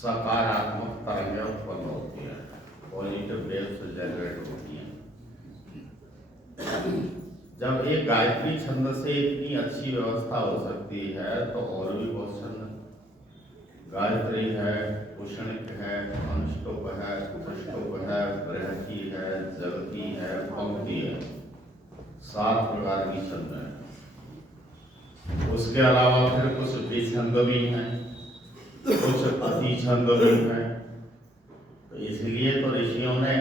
सकारात्मक तरंगें उत्पन्न होती हैं, पॉजिटिव वेव्स जनरेट होती हैं। जब एक गायत्री छंद से इतनी अच्छी व्यवस्था हो सकती है तो और भी बहुत छंद, गायत्री है, कुशनिक है, अनुष्टुप है, पुष्टुप है, बृहति है, जगती है, पंक्ति है, 7 प्रकार की छंद है। उसके अलावा फिर कुछ विछंद भी हैं, कुछ अति छंद भी हैं। तो इसलिए तो ऋषियों ने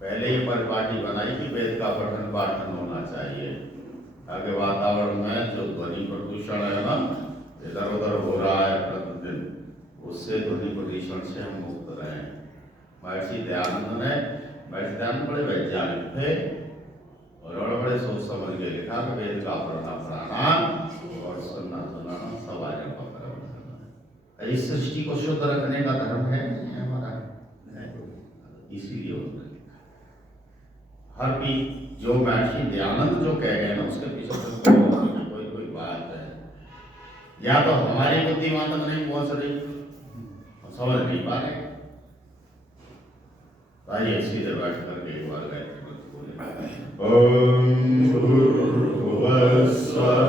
पहले ही परिपाटी बनाई कि वेद का पठन पाठन होना चाहिए, ताकि वातावरण में जो ध्वनि प्रदूषण है ना, इधर उधर हो रहा है प्रतिदिन, उससे ध्वनि प्रदूषण से हम मुक्त रहें। महर्षि दयानंद बड़े वैज्ञानिक थे और बड़े सोच समझ के लिखा कि वेद का पढ़ना पढ़ाना और सुनना सुनाना सब आर्यों का कर्म है। इस सृष्टि को शुद्ध रखने का धर्म है हमारा, इसीलिए उसने लिखा। हर भी जो महर्षि दयानंद जो कह गए ना, उसके पीछे कोई बात है, या तो हमारी बुद्धिमान तक नहीं पहुंच रही, समझ नहीं पा रहे। आइए सीधे बैठ करके एक बार गायत्री मंत्र बोले। ओम भूर्भुवः स्वः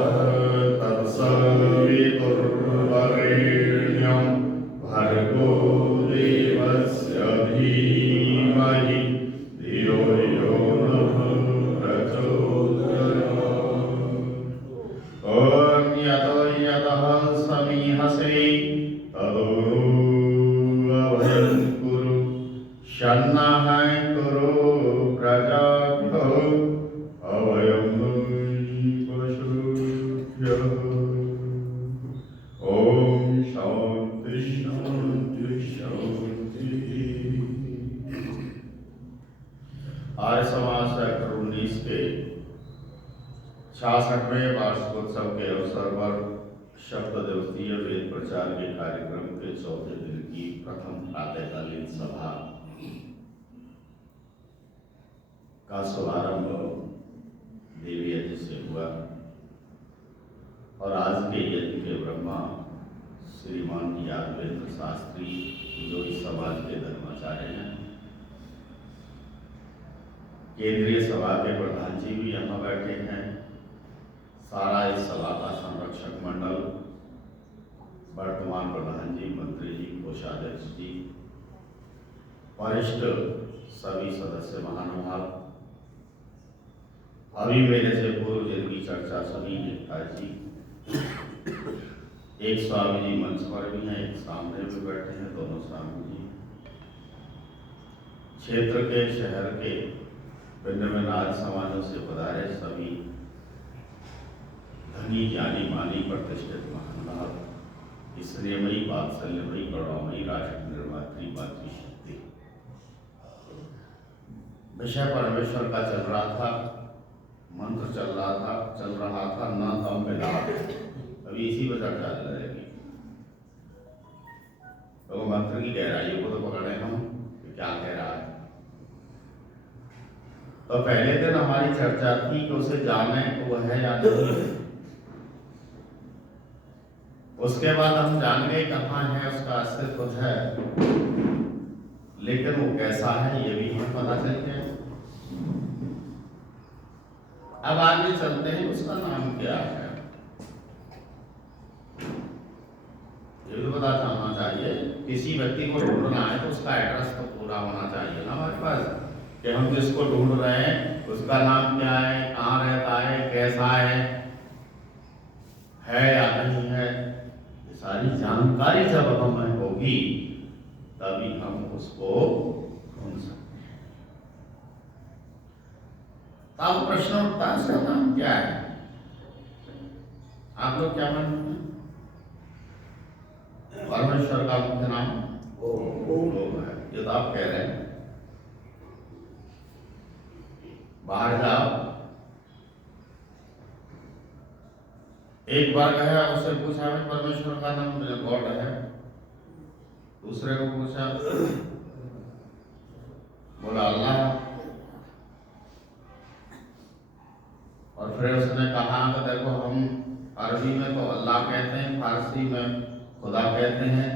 तत्सवितुर्वरेण्यं भर्गो देवस्य धीमहि धियो यो नः प्रचोदयात्। ओम यतो यतः समीहसे ततो अभयं कुरु शन्नः कुरु प्रजाभ्यो अभयं पशुभ्यः। ओम शांति शांति शांति। आर्य समाज सेक्टर 19 के 66वें वार्षिकोत्सव के अवसर पर शब्द दिवसीय वेद प्रचार के कार्यक्रम के 4थे दिन की प्रथम प्रातःकालीन सभा का शुभारंभ देवी यज्ञ से हुआ और आज के यज्ञ के ब्रह्मा श्रीमान यादवेंद्र शास्त्री जो इस समाज के धर्माचार्य हैं, केंद्रीय सभा के प्रधान जी भी यहाँ बैठे हैं, सारा इस सभा का संरक्षक मंडल, वर्तमान प्रधान जी, मंत्री जी, कोषाध्यक्ष जी, वरिष्ठ सभी सदस्य महानुभाव, अभी मेरे से पूर्व जिनकी चर्चा सुनी नेता जी, एक स्वामी जी मंच पर भी हैं, एक सामने भी बैठे हैं, दोनों स्वामी जी, क्षेत्र के शहर के भिन्न भिन्न आर्य समाजों से पधारे सभी धनी ज्ञानी मानी प्रतिष्ठित महानुभाव, स्नेहमयी वात्सल्यमयी करुणामयी राष्ट्र निर्मात्री मातृशक्ति। विषय परमेश्वर का चल रहा था, मंत्र चल रहा था न तम विलाप। अभी इसी पर चर्चा चल रहेगी, तो मंत्र की गहराइयों को तो पकड़े हम कि क्या कह रहा है। तो पहले दिन हमारी चर्चा थी कि उसे जाने वो है या नहीं है। उसके बाद हम जान गए कहाँ है, उसका अस्तित्व है, लेकिन वो कैसा है ये भी हमें पता चल गया। अब आगे चलते हैं, उसका नाम क्या है ये भी पता चलना चाहिए। किसी व्यक्ति को ढूंढना है तो उसका एड्रेस तो पूरा होना चाहिए ना हमारे पास, कि हम जिसको ढूंढ रहे हैं उसका नाम क्या है, कहाँ रहता है, कैसा है या नहीं है, ये सारी जानकारी जब हमें होगी तभी हम उसको ढूंढ सकते हैं। अब प्रश्न उठता है उसका नाम क्या है। आप लोग क्या मानते हैं? परमेश्वर का मुख्य नाम ओम है, ये तो आप कह रहे हैं। बाहर जाओ, एक वर्ग है, उससे पूछा है परमेश्वर का नाम गॉड है, दूसरे को पूछा बोला अल्लाह, और फिर उसने कहा कि देखो हम अरबी में तो अल्लाह कहते हैं, फारसी में खुदा कहते हैं,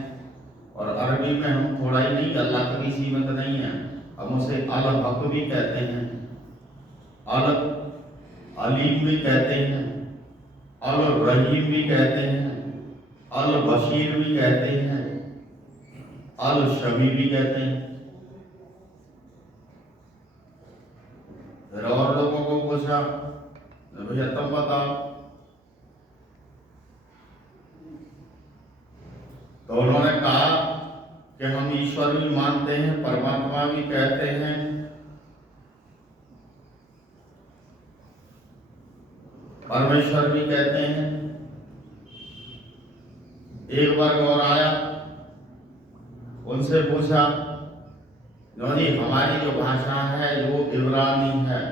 और अरबी में हम थोड़ा ही नहीं, अल्लाह तक ही सीमित नहीं है, हम उसे अल हक भी कहते हैं, अल अलीम भी कहते हैं, अल रहीम भी कहते हैं, अल बशीर भी कहते हैं, अल शमी भी कहते हैं। फिर और लोगों को पूछा, भैया तुम बताओ, तो उन्होंने कहा कि हम ईश्वर भी मानते हैं, परमात्मा भी कहते हैं, परमेश्वर भी कहते हैं। एक बार और आया, उनसे पूछा, जी हमारी जो भाषा है वो इब्रानी है,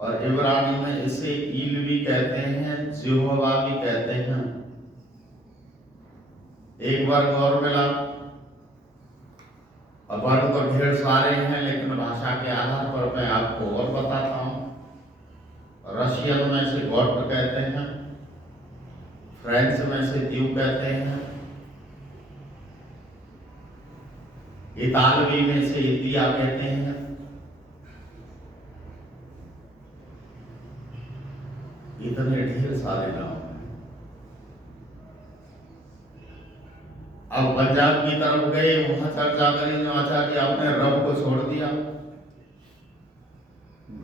और इब्रानी में इसे ईल भी कहते हैं, यहोवा भी कहते हैं। एक बार और मिला, अब वर्ग तो ढेर सारे हैं, लेकिन भाषा के आधार पर मैं आपको और बताता हूँ। रशियन में से गॉड कहते हैं, फ्रेंच में से द्यू कहते हैं, इतालवी में से इंडिया कहते हैं, इतने ढेर सारे नाम हैं। अब पंजाब की तरफ गए, वहां चर्चा करी आचार्य आपने रब को छोड़ दिया,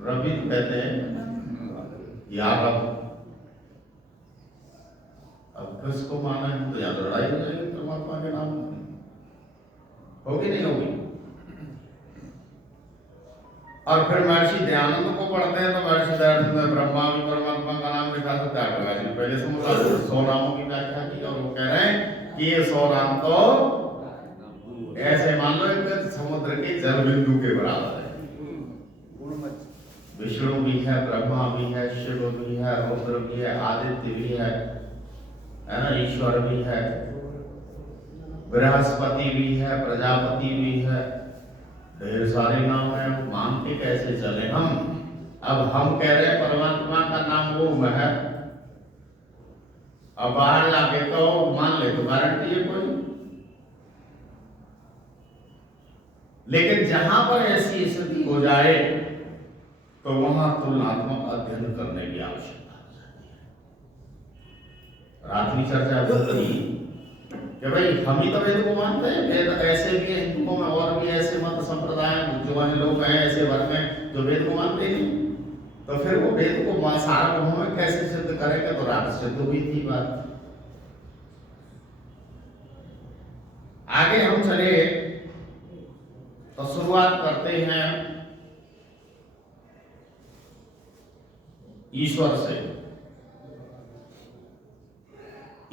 रबी कहते हैं या रब, अब किसको माना है? तो यहाँ लड़ाई हो जाएगी परमात्मा के नाम में, होगी नहीं होगी? और फिर महर्षि दयानंद को पढ़ते हैं तो महर्षि दयानंद ने ब्रह्मा भी परमात्मा का नाम लिखा था, त्यागराज जी पहले से मुझे 100 नामों की व्याख्या की, और वो कह रहे हैं कि ये 100 नाम तो ऐसे मान लो एक समुद्र के जल बिंदु के बराबर है। विष्णु भी है, ब्रह्मा भी है, शिव भी है, रुद्र भी है, आदित्य भी है ना, ईश्वर भी है, बृहस्पति भी है, प्रजापति भी है, ढेर सारे नाम है। मान के कैसे चले हम? अब हम कह रहे हैं परमात्मा का नाम वो है, अब बाहर जाके तो मान ले तो गारंटी है कोई, लेकिन जहां पर ऐसी स्थिति हो जाए तो वहां तुलनात्मक अध्ययन करने की आवश्यकता हो जाती है। रात की चर्चा होती कि भाई हम ही तो वेद को मानते हैं, वेद ऐसे भी है हिंदुओं में, और भी ऐसे मत संप्रदाय जो है लोग हैं ऐसे वर्ग में जो वेद को मानते नहीं, तो फिर वो वेद को सार्वभौम में कैसे सिद्ध करेंगे? तो रात सिद्ध हुई थी बात। आगे हम चले तो शुरुआत करते हैं ईश्वर से।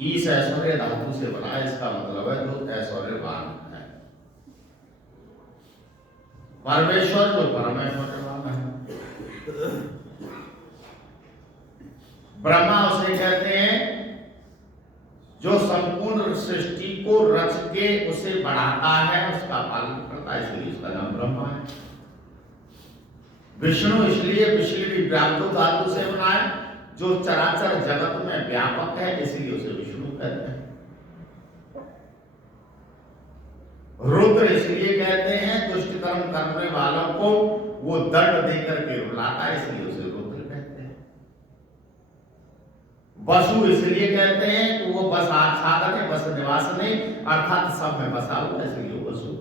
ईश ऐश्वर्य धातु से बना है, इसका मतलब है जो ऐश्वर्यवान है। परमेश्वर जो परमेश्वरवान है। ब्रह्मा उसे कहते हैं जो संपूर्ण सृष्टि को रच के उसे बढ़ाता है, उसका पालन करता है, इसलिए उसका नाम ब्रह्मा है। विष्णु इसलिए विष्णु व्याप्त धातु से बना है, जो चराचर जगत में व्यापक है, इसलिए उसे विष्णु कहते हैं। रुद्र इसलिए कहते हैं दुष्ट कर्म करने वालों को वो दंड देकर के रुलाता है, इसलिए उसे रुद्र कहते हैं। वसु इसलिए कहते हैं कि वो बस आच्छादन है, बस निवास नहीं, अर्थात सब में बसा हुआ, इसलिए वसु।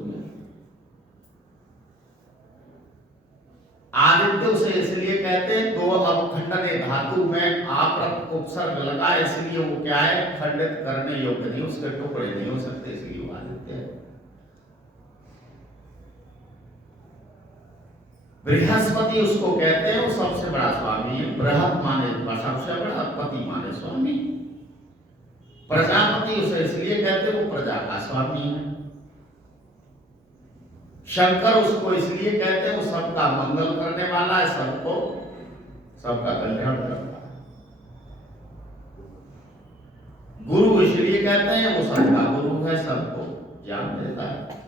आदित्य उसे इसलिए कहते हैं दो अवखंडने धातु में आप्रत उपसर्ग लगा, इसलिए वो क्या है? खंडित करने योग्य नहीं, उसके टुकड़े नहीं हो सकते, इसलिए वो आदित्य है। बृहस्पति उसको कहते हैं, वो सबसे बड़ा स्वामी है। बृहत माने सबसे बड़ा, पति माने स्वामी। प्रजापति उसे इसलिए कहते हैं वो प्रजा का स्वामी है। शंकर उसको इसलिए कहते हैं वो सबका मंगल करने वाला है, सबको सबका कल्याण करता है। गुरु इसलिए कहते हैं वो सबका गुरु है, सबको ज्ञान देता है।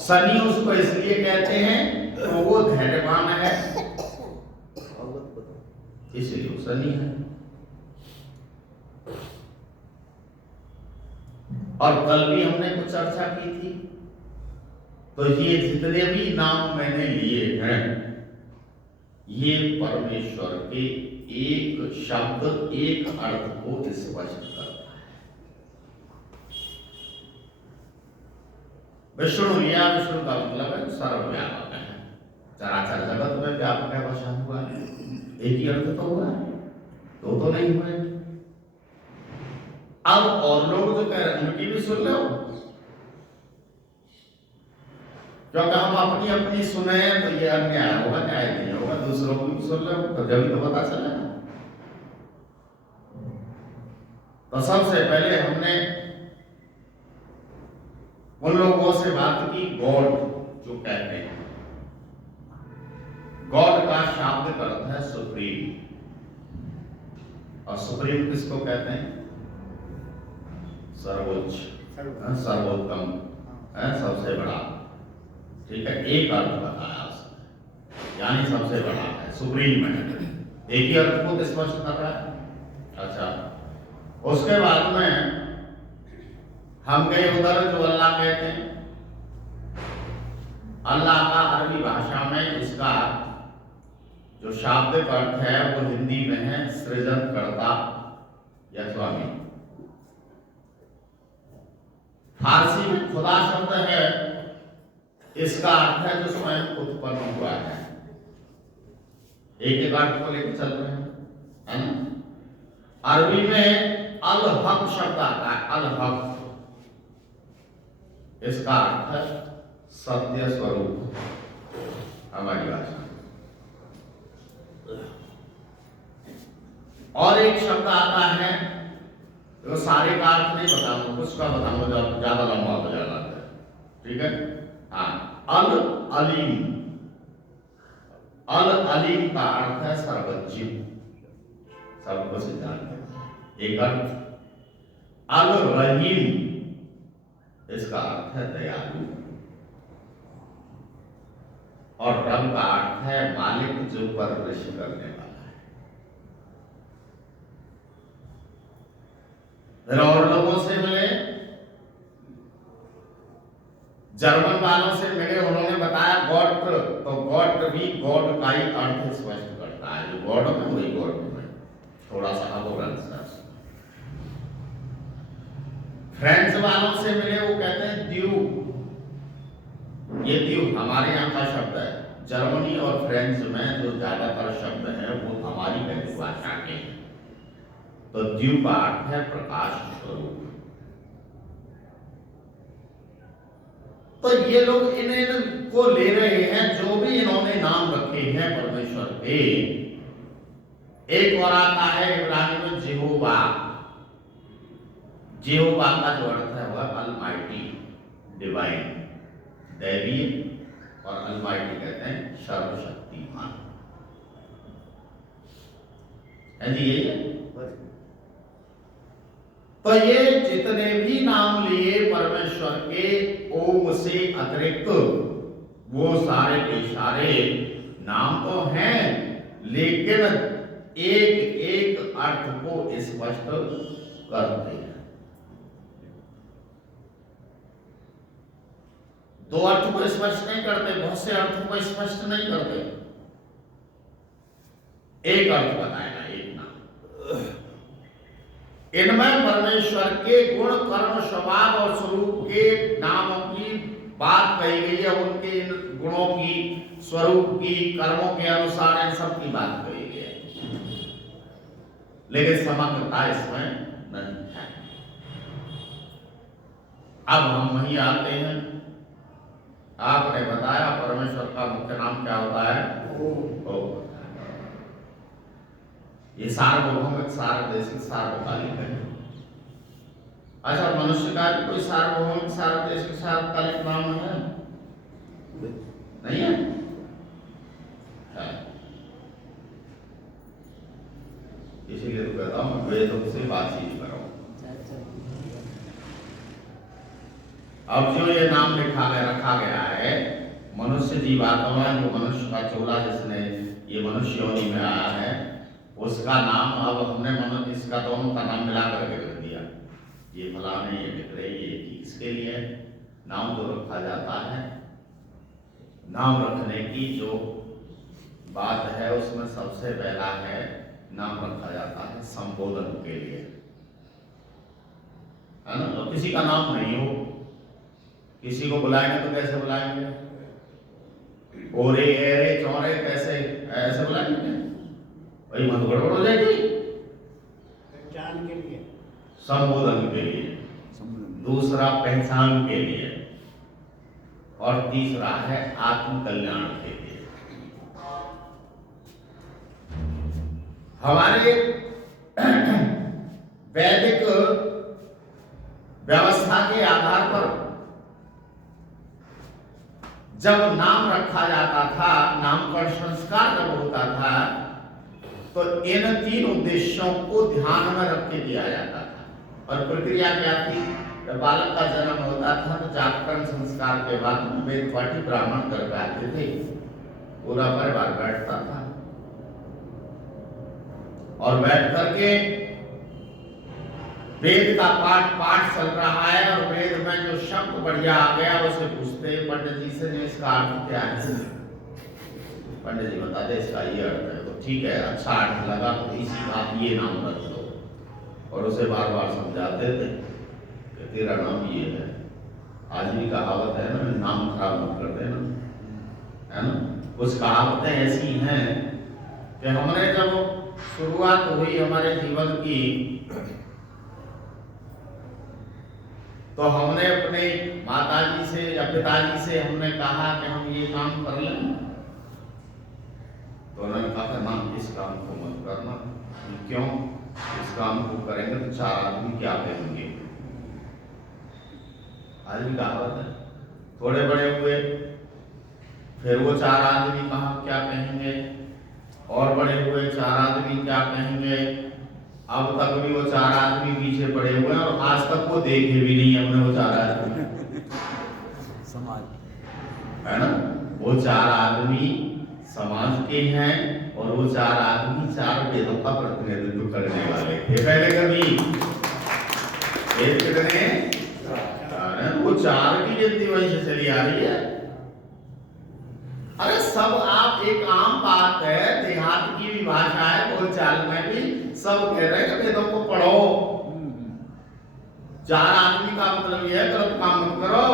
शनि उसको इसलिए कहते हैं तो वो धैर्यवान है, इसलिए वो शनि है। और कल भी हमने कुछ चर्चा की थी। तो ये जितने भी नाम मैंने लिए हैं, ये परमेश्वर के एक शब्द एक अर्थ को स्पष्ट करता है। विष्णु, या विष्णु का मतलब है सर्वव्यापक है, चराचर जगत में व्यापक है, बसा हुआ है। एक ही अर्थ तो हुआ है, दो तो नहीं हुए। अब और लोग जो कह रहे हैं उनकी भी सुन लो, क्योंकि हम अपनी अपनी सुने तो ये अन्याय होगा, न्याय नहीं होगा। दूसरों को भी सुन लो तो जब तो पता चलेगा। तो सबसे पहले हमने उन लोगों से बात की गॉड जो कहते हैं। गॉड का शाब्दिक अर्थ है सुप्रीम, और सुप्रीम किसको कहते हैं? सर्वोच्च, सर्वोत्तम, सबसे बड़ा। ठीक है, एक अर्थ बताया उसने, यानी सबसे बड़ा है, सुप्रीम है। एक ही अर्थ को स्पष्ट कर रहा है। अच्छा, उसके बाद में हम गए उधर जो अल्लाह कहते हैं। अल्लाह का अरबी भाषा में इसका जो शाब्दिक अर्थ है वो हिंदी में है सृजनकर्ता या स्वामी। फारसी में खुदा शब्द है, इसका अर्थ है जो स्वयं उत्पन्न हुआ है। एक एक अर्थ को लेकर चल रहे हैं, है ना। अरबी में अल हक शब्द आता है, अल हक, इसका अर्थ है सत्य स्वरूप हमारी भाषा। और एक शब्द आता है, तो सारे का अर्थ नहीं बताऊंगा, कुछ का बताऊंगा, जब ज्यादा लंबा हो जाएगा। ठीक है, हाँ, अल अलीम। अल अलीम का अर्थ है सर्वज्ञ, सब कुछ जानते हैं। एक अर्थ अल रहीम, इसका अर्थ है दयालु। और रब का अर्थ है मालिक, जो परवरिश करने वाला है। फिर और लोगों से मिले, जर्मन वालों से मिले, उन्होंने बताया गॉड, तो गॉड भी गॉड का ही अर्थ स्पष्ट करता है। जो गॉड में वही गॉड में, थोड़ा सा अपभ्रंश। फ्रेंच वालों से मिले, वो कहते हैं द्यू। ये द्यू हमारे यहाँ का शब्द है। जर्मनी और फ्रेंच में जो ज्यादातर शब्द हैं वो हमारी भाषा के हैं। तो द्यू का अर्थ है प्रकाश स्वरूप। तो ये लोग इन्हें को ले रहे हैं, जो भी इन्होंने नाम रखे हैं परमेश्वर के। एक और आता है इब्रानी में जेहोवा। जेहोवा का जो अर्थ है वह अलमाइटी, डिवाइन, दैवीय, और अलमाइटी कहते हैं सर्वशक्तिमान। है जी, यही है। तो ये जितने भी नाम लिए परमेश्वर के ओम से अतिरिक्त, वो सारे के सारे नाम तो हैं, लेकिन एक एक अर्थ को स्पष्ट करते हैं। दो अर्थ को स्पष्ट नहीं करते, बहुत से अर्थों को स्पष्ट नहीं करते। एक अर्थ बताएगा, एक नाम। इनमें परमेश्वर के गुण, कर्म, स्वभाव और स्वरूप के नामों की बात कही गई है। उनके इन गुणों की, स्वरूप की, कर्मों के अनुसार इन सब की बात कही गई है, लेकिन समग्रता इसमें नहीं है। अब हम वहीं आते हैं। आपने बताया परमेश्वर का मुख्य नाम क्या होता है? ओम। ये सार्वभौमिक, सार्वदेशिक, सार्वकालिक है। अच्छा, मनुष्य का भी कोई सार्वभौमिक, सार्वदेशिक, सार्वकालिक नाम है? नहीं है? इसीलिए तो कहता हूं वेदों से बातचीत करो। अब जो ये नाम रखा गया है मनुष्य जीवात्मा, जो मनुष्य का चोला जिसने ये मनुष्य योनि में आया है, उसका नाम अब हमने इसका दोनों का नाम मिला करके रख दिया। ये फलाने, ये टिकरे, ये किसके लिए नाम जो रखा जाता है, नाम रखने की जो बात है उसमें सबसे पहला है नाम रखा जाता है संबोधन के लिए, है ना। तो किसी का नाम नहीं हो, किसी को बुलाएंगे तो कैसे बुलाएंगे, ओरे एरे चौरे कैसे ऐसे बुलाएंगे, वही मत गड़बड़ हो जाएगी। पहचान के लिए, संबोधन के लिए, दूसरा पहचान के लिए, और तीसरा है आत्म कल्याण के लिए। हमारे वैदिक व्यवस्था के आधार पर जब नाम रखा जाता था, नामकरण संस्कार जब होता था, तो इन 3 उद्देश्यों को ध्यान में रख के किया जाता था। और प्रक्रिया क्या थी, जब बालक का जन्म होता था तो जागरण संस्कार के बाद वेद पाठी ब्राह्मण करके आते थे, पूरा परिवार बैठता था और बैठ करके वेद का पाठ चल रहा है, और वेद में जो शब्द बढ़िया आ गया उसे पूछते पंडित जी से, इसका अर्थ क्या है। पंडित जी बताते इसका ये अर्थ है, तो ठीक है, अच्छा अर्थ लगा तो इसी बात ये नाम रख दो, और उसे बार बार समझाते थे कि तेरा नाम ये है। आज भी कहावत है ना, नाम खराब मत कर देना, है ना। कुछ कहावतें ऐसी हैं कि हमने जब शुरुआत हुई हमारे जीवन की, तो हमने अपने माताजी से या पिताजी से हमने कहा कि हम ये काम कर लें, तो उन्होंने कहा ना इस काम को मत करना। क्यों? इस काम को करेंगे तो 4 आदमी क्या कहेंगे। आज भी कहावत है। थोड़े बड़े हुए, फिर वो 4 आदमी कहा क्या कहेंगे, और बड़े हुए 4 आदमी क्या कहेंगे। अब तक भी वो 4 आदमी पीछे पड़े हुए हैं, और आज तक वो देखे भी नहीं हमने वो 4 आदमी समाज, है ना। वो 4 आदमी समाज के हैं, और वो 4 आदमी 4 वेदों का प्रतिनिधित्व करने वाले थे पहले कभी। वेद कितने? वो 4 की गिनती वहीं से चली आ रही है। अरे सब आप एक आम बात है, देहात की भी भाषा है, बोलचाल में भी सब कह रहे हैं कि वेदों को पढ़ो। 4 आदमी का मतलब यह है गलत काम मत करो,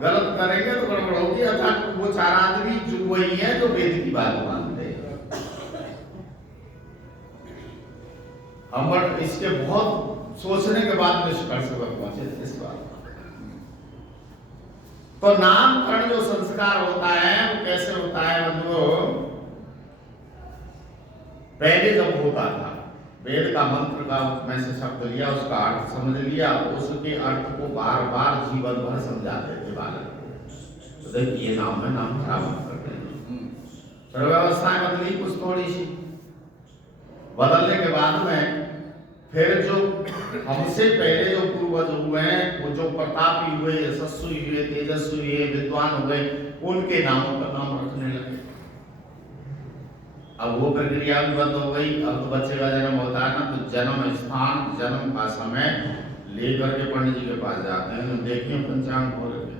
गलत करेंगे तो गड़बड़ होगी। अर्थात वो 4 आदमी जो वही है जो वेद की बात मानते हैं। हम इसके बहुत सोचने के बाद निष्कर्ष पर पहुंचे थे इस बात। तो नामकरण जो संस्कार होता है वो कैसे होता है बंधुओं। पहले जब होता था, वेद का मंत्र का में से शब्द लिया, उसका अर्थ समझ लिया, उसके अर्थ को बार बार जीवन भर समझाते थे बालक को। तो देखिए ये नाम है, नाम खराब मत कर देना। फिर व्यवस्थाएं बदली कुछ थोड़ी सी, बदलने के बाद में फिर जो हमसे पहले जो पूर्वज हुए हैं, वो जो प्रतापी हुए, यशस्वी हुए, तेजस्वी हुए, विद्वान हुए, उनके नामों का नाम रखने लगे। अब वो प्रक्रिया भी बंद हो गई। अब तो बच्चे का जन्म होता है ना, तो जन्म स्थान, जन्म का समय लेकर के पंडित जी के पास जाते हैं, तो देखिए पंचांग हो रहे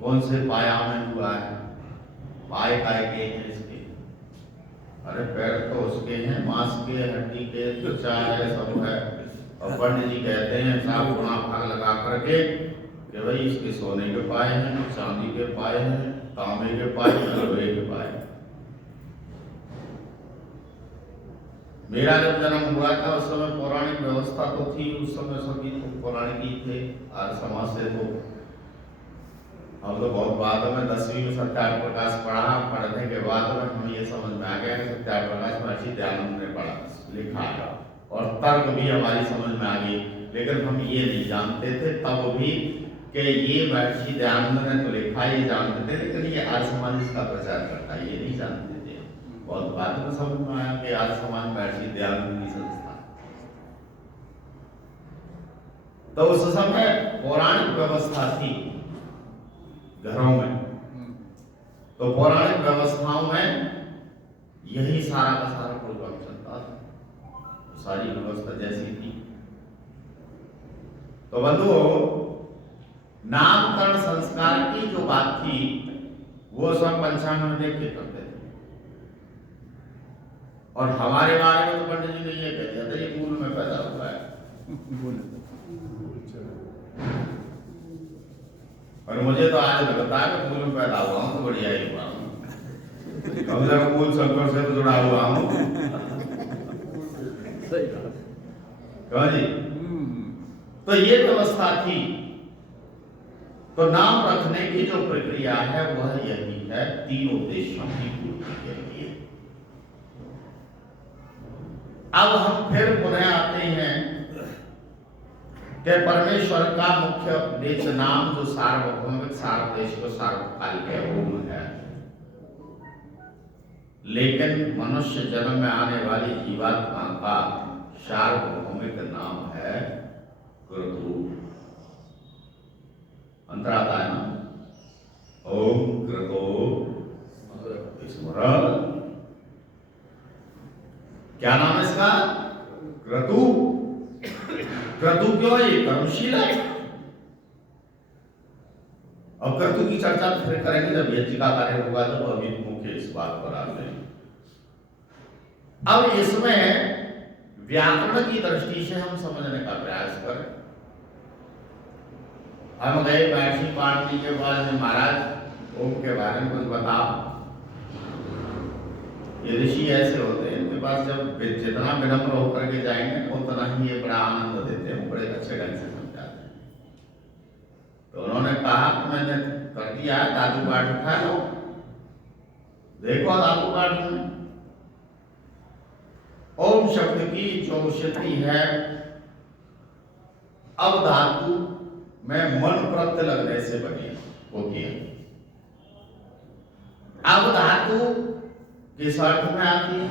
कौन से पाया में हुआ है, पाए काय के हैं इसके। अरे पैर तो उसके हैं, मांस के, हड्डी के, त्वचा है, सब है। और पंडित जी कहते हैं साफ गुणा भाग लगा करके कि भाई इसके सोने के पाए हैं, चांदी के पाए हैं, तांबे के पाए हैं, लोहे के पाए हैं। मेरा जब जन्म हुआ था उस समय पौराणिक व्यवस्था तो थी, उस समय सभी तो पौराणिक ही थे। आज समाज से तो हम तो बहुत बाद में 10वीं में सत्याग्रह प्रकाश पढ़ा, पढ़ने के बाद में हमें ये समझ में आ गया कि सत्याग्रह प्रकाश महर्षि दयानंद ने पढ़ा लिखा है, और तर्क भी हमारी समझ में आ गई। लेकिन हम ये नहीं जानते थे तब भी कि ये महर्षि दयानंद ने तो लिखा, ये जानते थे, लेकिन ये आर्य समाज इसका प्रचार करता है ये नहीं जानते थे। बहुत बाद में समझ में आया कि आर्य समाज महर्षि दयानंद की संस्था। तो उस समय पौराणिक व्यवस्था थी घरों में, तो पौराणिक व्यवस्थाओं में यही सारा का सारा प्रोग्राम चलता था। तो सारी व्यवस्था जैसी थी तो बंधुओं, नामकरण संस्कार की जो बात थी वो सब पंचांग में देख के करते थे, और हमारे बारे में तो पंडित जी ने ये कह दिया था ये मूल में पैदा हुआ है। और मुझे तो आज लगता है कि मूल में पैदा हुआ हूं तो बढ़िया ही हुआ हूं, कम से कम मूल शंकर से तो जुड़ा हुआ हूं। सही बात। कहा जी, तो ये व्यवस्था थी। तो नाम रखने की जो प्रक्रिया है वह यही है, 3 उद्देश्यों की पूर्ति के लिए। अब हम फिर पुनः आते हैं कि परमेश्वर का मुख्य उद्देश्य नाम जो सार्वभौमिक सार्वदेशिक सार्वकालिक है ओम है, लेकिन मनुष्य जन्म में आने वाली जीवात्मा का सार्वभौमिक नाम है क्रतु। अंतराता है ना, ओम क्रतो स्मरण। क्या नाम है इसका? क्रतु। क्रतु क्यों? ये कर्मशील है। अब क्रतु की चर्चा तो फिर करेंगे जब यज्ञ का कार्य होगा, तब अभी मुख्य इस बात पर आते हैं। अब इसमें व्याकरण की दृष्टि से हम समझने का प्रयास करें। हम गए महर्षि पाणिनि के पास, महाराज ओम के बारे में कुछ बताओ। ये ऋषि ऐसे होते हैं, इनके पास जब जितना विनम्र होकर के जाएंगे उतना ही ये बड़ा आनंद देते हैं, बड़े अच्छे ढंग से समझाते हैं। तो उन्होंने कहा कि मैंने कर दिया है, धातु पाठ उठा लो, देखो धातु पाठ में ओम शब्द की जो स्थिति है, अब धातु में मन प्रत्यय लगने से बनी होती है। अब धातु किस अर्थ में आती है?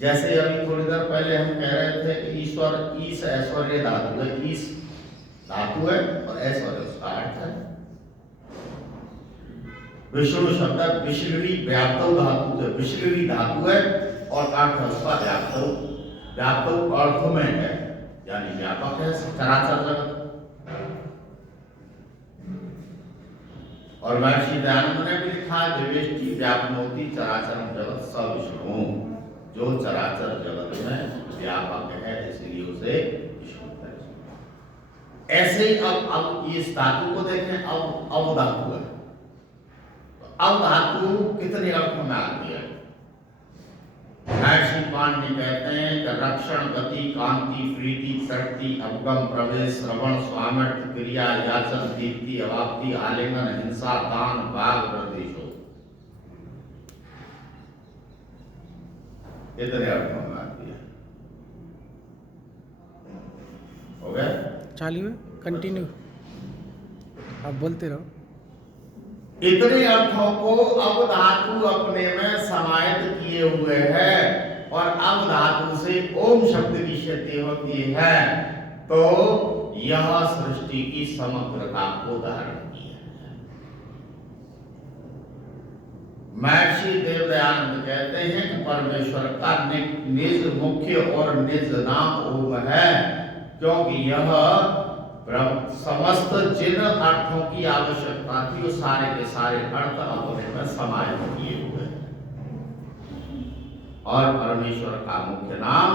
जैसे अभी थोड़ी देर पहले हम कह रहे थे कि ईश्वर, ईश ऐश्वर्य धातु है, ईश धातु है और ऐश्वर्य उसका अर्थ है। विष्णु शब्द विश्लवी व्याप्तव धातु है, विश्लवी धातु है और अर्थ उसका व्याप्तव, व्याप्तव अर्थ में है, यानी व्यापक है चराचर जगत। और महर्षि दयानंद ने भी लिखा है, विवेष्टि व्यापनोति चराचरम जगत स विष्णु, जो चराचर जगत में व्यापक है इसलिए उसे विष्णु कहते हैं। ऐसे ही अब इस धातु को देखें, अब धातु है। अब धातु कितने अर्थों में आती है? महर्षि पाणिनि कहते हैं कि रक्षण, गति, कांति, प्रीति, शक्ति, अवगम, प्रवेश, श्रवण, स्वामित्व, क्रिया, याचन, दीप्ति, अवाप्ति, आलिंगन, हिंसा, दान, भाग, प्रदेशो। कितने अर्थों में आती है? हो गया? चालू है, कंटिन्यू, आप बोलते रहो। इतने अर्थों को अब धातु अपने में समाहित किए हुए है, और अब धातु से ओम शब्द की स्थिति होती है, तो यह सृष्टि की समग्रता को धारण किया है। महर्षि देवदयानंद कहते हैं कि परमेश्वर का निज मुख्य और निज नाम ओम है, क्योंकि यह समस्त जिन अर्थों की आवश्यकता थी वो सारे के सारे अर्थ अपने में समाहित किए हुए हैं। और परमेश्वर का मुख्य नाम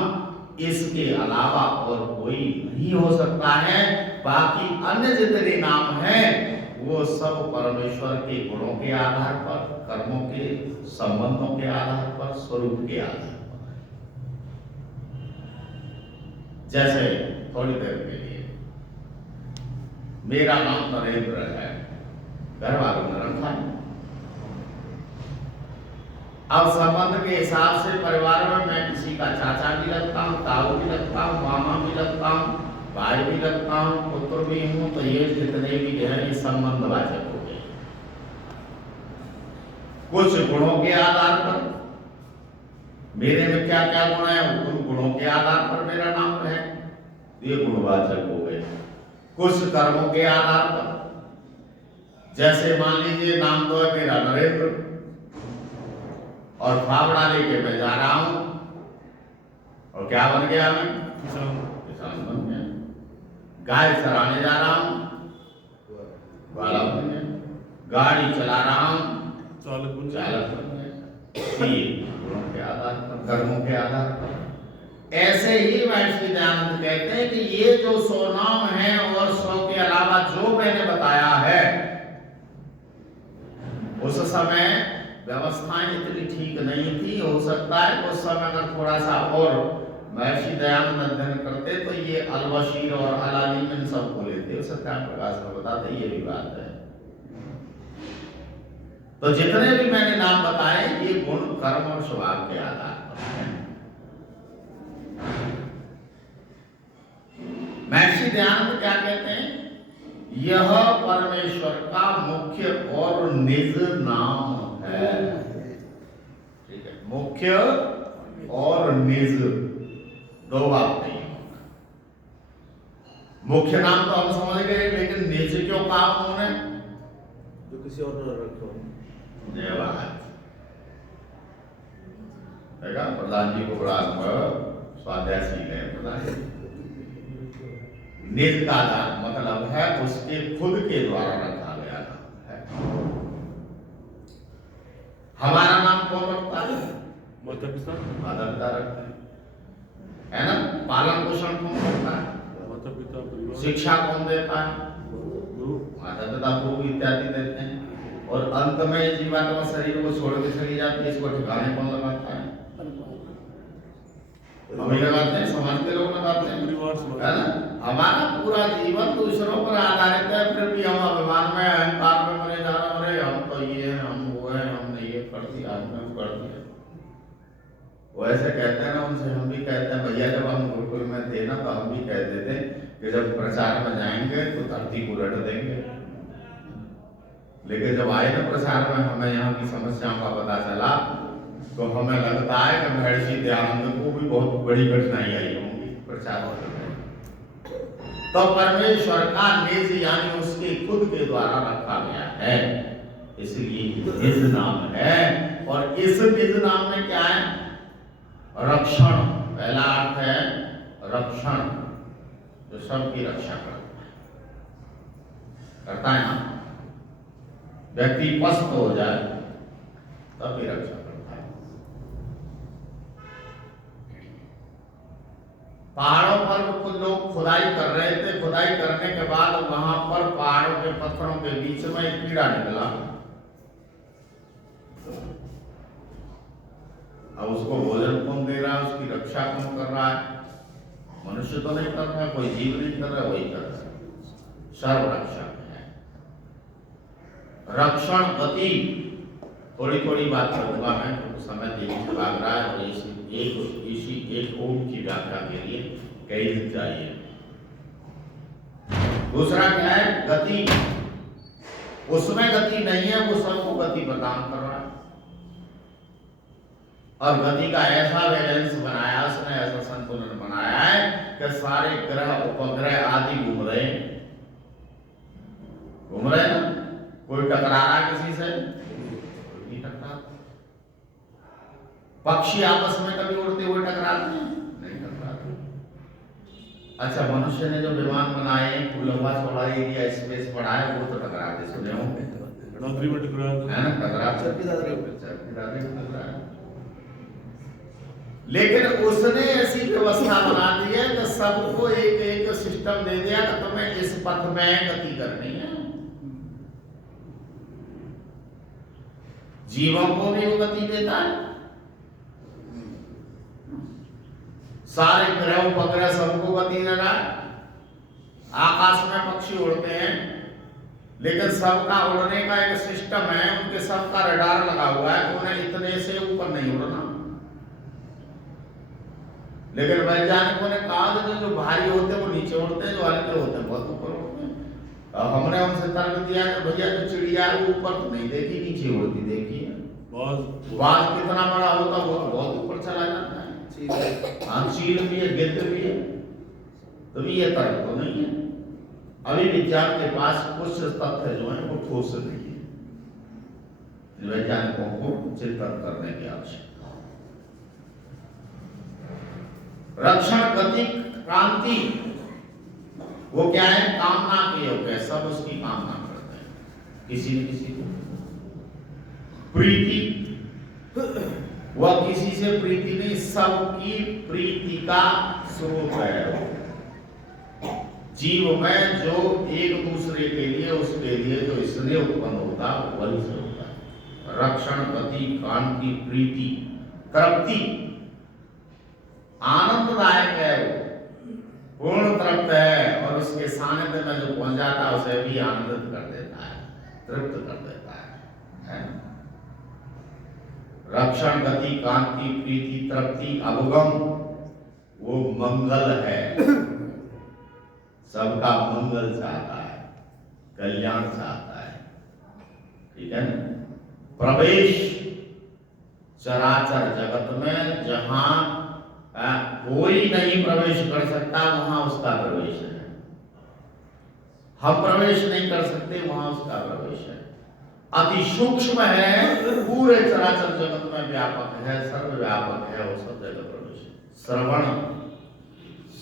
इसके अलावा और कोई नहीं हो सकता है। बाकी अन्य जितने नाम हैं वो सब परमेश्वर के गुणों के आधार पर, कर्मों के संबंधों के आधार पर, स्वरूप के आधार पर। जैसे थोड़ी देर के लिए मेरा नाम नरेंद्र है, घर वालों ने रखा। अब संबंध के हिसाब से परिवार में मैं किसी का चाचा भी लगता हूँ, ताऊ भी लगता हूँ, मामा भी लगता हूँ, भाई भी लगता हूँ, पुत्र भी हूँ, तो ये जितने भी हैं ये संबंधवाचक हो गए। कुछ गुणों के आधार पर, मेरे में क्या क्या गुण है उन गुणों के आधार पर मेरा नाम है, ये गुणवाचक हो गए। कुछ कर्मों के आधार पर, जैसे मान लीजिए नाम तो है मेरा नरेंद्र और फावड़ा लेके मैं जा रहा हूं, और क्या बन गया मैं? किसान बन गया। गाय चराने जा रहा हूं, ग्वाला बन गया। गाड़ी चला रहा हूं, चालक बन गया। ये गुणों के आधार पर, कर्मों के आधार पर। ऐसे ही महर्षि दयानंद कहते हैं कि ये जो 100 नाम है और 100 के अलावा जो मैंने बताया है, उस समय व्यवस्थाएं इतनी ठीक नहीं थी। हो सकता है उस समय अगर थोड़ा सा और महर्षि दयानंद अध्ययन करते तो ये अलवशीर और अलालीम इन सबको लेते। सत्यान प्रकाश में बताते ये भी बात है। तो जितने भी मैंने नाम बताए ये गुण, कर्म और स्वभाव के आधार पर हैं। महर्षि दयानंद क्या कहते हैं? यह परमेश्वर का मुख्य और निज नाम है। ठीक है, मुख्य और निज दो बात नहीं होगा। मुख्य नाम तो हम समझ गए, लेकिन निज क्यों कहा उन्होंने? जो किसी और ने रखा हो। धन्यवाद। देखा, प्रधान जी को बड़ा स्वाध्यायशील है प्रधान जी। निज का मतलब है उसके खुद के द्वारा रखा गया नाम है। हमारा नाम कौन रखता है? माता पिता। माता पिता रखते हैं, है ना। पालन पोषण कौन करता है? माता पिता परिवार। शिक्षा कौन देता है? गुरु। माता पिता गुरु इत्यादि देते हैं। और अंत में जीवात्मा शरीर को छोड़ के चली जाती है, इसको ठिकाने कौन लगाता है? हम ही लगाते हैं, समाज के लोग लगाते हैं, है ना। हमारा पूरा जीवन दूसरों पर आधारित है, फिर भी हम अभिमान में, अहंकार में मरे जा रहे हैं। हम तो ये हैं, हम वो हैं, हमने ये कर दिया, हमने वो कर दिया। वो ऐसे कहते हैं ना, उनसे हम भी कहते हैं, भैया जब हम गुरुकुल में थे ना तो हम भी कहते थे कि जब प्रचार में जाएंगे तो धरती को रट देंगे। लेकिन जब आए ना प्रचार में, हमें यहाँ की समस्याओं का पता चला तो हमें लगता है कि महर्षि दयानंद को भी बहुत बड़ी कठिनाई आई होगी प्रचार में। तो परमेश्वर का निज यानी उसके खुद के द्वारा रखा गया है, इसलिए निज नाम है। और इस निज नाम में क्या है? रक्षण। पहला अर्थ है रक्षण, जो सबकी रक्षा करता है ना। व्यक्ति पस्त हो जाए तब भी रक्षा करता है। पहाड़ों पर कुछ लोग खुदाई कर रहे थे। खुदाई करने के बाद वहां पर पहाड़ों के पत्थरों के बीच में एक कीड़ा निकला। अब उसको भोजन कौन दे रहा है? उसकी रक्षा कौन कर रहा है? मनुष्य तो नहीं कर रहा, कोई जीव नहीं कर रहा, वही कर रहा है। सर्वरक्षक है। रक्षण गति थोड़ी थोड़ी बात करूंगा मैं, तो समय तेजी से भाग रहा है और इसी एक ओम की व्याख्या के लिए कई दिन चाहिए। दूसरा क्या है? गति। उसमें गति नहीं है, वो सबको गति प्रदान कर रहा है। और गति का ऐसा बैलेंस बनाया उसने, ऐसा संतुलन बनाया है कि सारे ग्रह उपग्रह आदि घूम रहे हैं ना। कोई टकरा रहा किसी से? नहीं टकरा। पक्षी आपस में कभी उड़ते हुए टकराते हैं? नहीं टकराते। अच्छा, मनुष्य ने जो विमान बनाए, लंबा चौड़ा एरिया स्पेस बढ़ाया, वो तो टकराते सुने होंगे, है ना। टकरा। लेकिन उसने ऐसी व्यवस्था बना दी है कि सबको एक एक सिस्टम दे दिया कि तुम्हें इस पथ में गति करनी है। जीवों को भी वो गति देता है। सारे ग्रह उपग्रह सबको गति दे रहा है। आकाश में पक्षी उड़ते हैं, लेकिन सबका उड़ने का एक सिस्टम है, उनके सबका रडार लगा हुआ है, उन्हें इतने से ऊपर नहीं उड़ना। लेकिन वैज्ञानिकों ने कहा कि जो भारी होते हैं वो नीचे उड़ते हैं, जो हल्के होते हैं बहुत ऊपर उड़ते हैं। हमने उनसे तर्क दिया कि भैया जो चिड़िया है वो ऊपर तो नहीं देखी, नीचे उड़ती देखी है। बाज कितना बड़ा होता है वो बहुत ऊपर चला जाता है। हाँ, चील भी है, गिद्ध भी है। तो ये तर्क तो नहीं है। अभी विज्ञान के पास कुछ तथ्य जो है वो ठोस नहीं है। वैज्ञानिकों को चिंतन करने की आवश्यकता। रक्षण गति क्रांति, वो क्या है? कामना के योग है, सब उसकी कामना करते हैं, किसी न किसी को। प्रीति, वह किसी से प्रीति नहीं, सबकी प्रीति का स्रोत है। जीव में जो एक दूसरे के लिए, उसके लिए जो स्नेह उत्पन्न होता है वही से होता है। रक्षण, गति, कांति, प्रीति, तृप्ति, आनंददायक है, वो पूर्ण तृप्त है, और उसके सानिध्य में जो पहुंच जाता है उसे भी आनंदित कर देता है, तृप्त कर देता है ना? रक्षण, गति, कांति, प्रीति, तृप्ति, अवगम, वो मंगल है, सबका मंगल चाहता है, कल्याण चाहता है, ठीक है ना? प्रवेश, चराचर जगत में जहां कोई नहीं प्रवेश कर सकता वहां उसका प्रवेश है। हम प्रवेश नहीं कर सकते वहां उसका प्रवेश है। अति सूक्ष्म है, पूरे चराचर जगत में व्यापक है, सर्वव्यापक है, वो सब जगह प्रवेश है। श्रवण,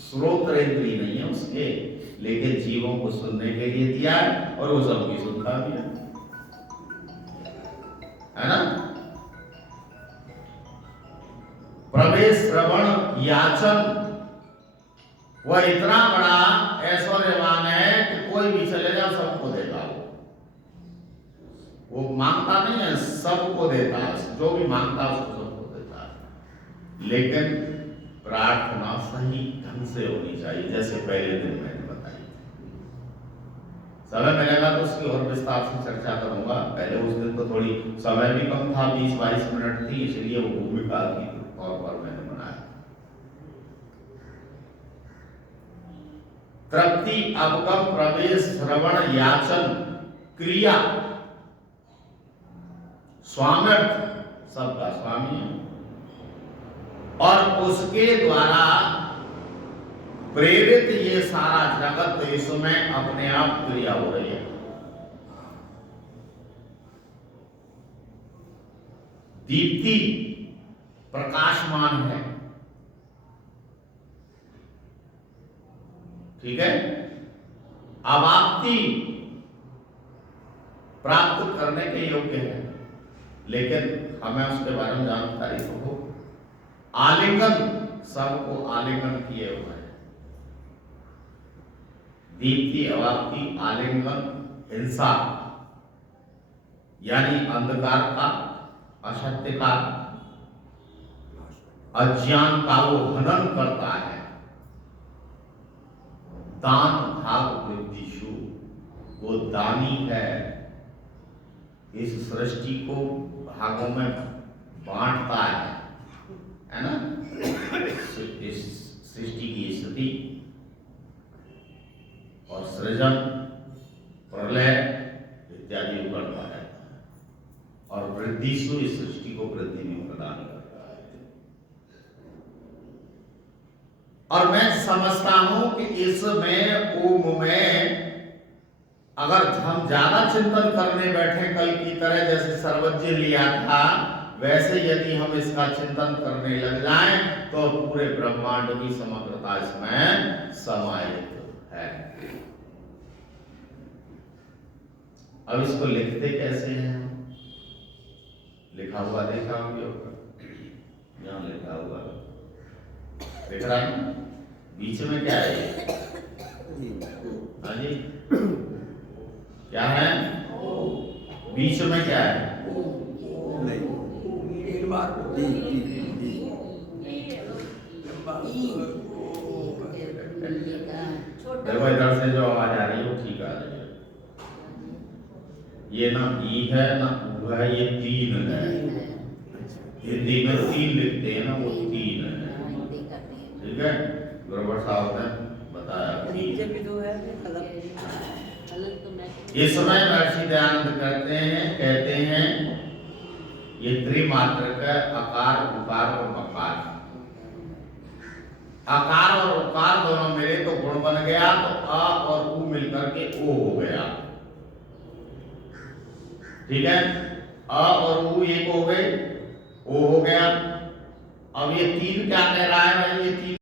श्रोत्र इंद्रिय नहीं है उसके, लेकिन जीवों को सुनने के लिए दिया है, और वो सबकी सुनता भी है ना? प्रवेश, श्रवण, याचन, वह इतना बड़ा ऐश्वर्यवान है कि कोई भी चले जाओ सबको देता वो मांगता नहीं है, सबको देता है, जो भी मांगता है उसको सबको देता है। लेकिन प्रार्थना सही ढंग से होनी चाहिए, जैसे पहले दिन मैंने बताई। समय मिलेगा तो उसकी और विस्तार से चर्चा करूंगा। पहले उस दिन तो थोड़ी समय भी कम था, 20-22 मिनट थी, इसलिए वो भूमिका की तौर पर मैंने बनाया। तृप्ति, अवगम, प्रवेश, श्रवण, याचन, क्रिया, स्वामित्व, सबका स्वामी है, और उसके द्वारा प्रेरित ये सारा जगत, इसमें अपने आप क्रिया हो रही है। दीप्ति, प्रकाशमान है, ठीक है? अवाप्ति, प्राप्त करने के योग्य है, लेकिन हमें उसके बारे में जानकारी तो हो। आलिंगन, सबको आलिंगन किए हुए हैं। दीप्ति, अवाप्ति, आलिंगन, हिंसा यानी अंधकार का, असत्य का, अज्ञान का वो हनन करता है। दान, भाग, वृद्धिशु, वो दानी है, इस सृष्टि को भागों में बांटता है ना? इस सृष्टि की स्थिति और सृजन, प्रलय इत्यादि करता है, और वृद्धिशु, इस सृष्टि को वृद्धि में प्रदान करता है। और मैं समझता हूं कि इसमें ओम में अगर हम ज्यादा चिंतन करने बैठे कल की तरह, जैसे सर्वज्ञ लिया था, वैसे यदि हम इसका चिंतन करने लग जाएं तो पूरे ब्रह्मांड की समग्रता इसमें समाहित है। अब इसको लिखते कैसे हैं? लिखा हुआ देखा होंगे, यहां लिखा हुआ दिख रहा है। बीच में क्या है? हाँ जी, क्या है? बीच में क्या है? देखो इधर से जो आवाज आ रही है वो ठीक आ रही है। ये ना ई है ना ऊ है, ये तीन है। हिंदी में तीन लिखते हैं ना, वो तीन है, ठीक है? गुरबट साहब ने बताया इस समय महर्षि दयानंद कहते हैं ये त्रिमात्रक आकार, उकार और मकार। आकार और उकार दोनों मिले तो गुण बन गया, तो अ और उ मिलकर के ओ हो गया, ठीक है? अ और उ एक हो गए, ओ हो गया। अब ये तीन क्या कह रहा है भाई? ये तीन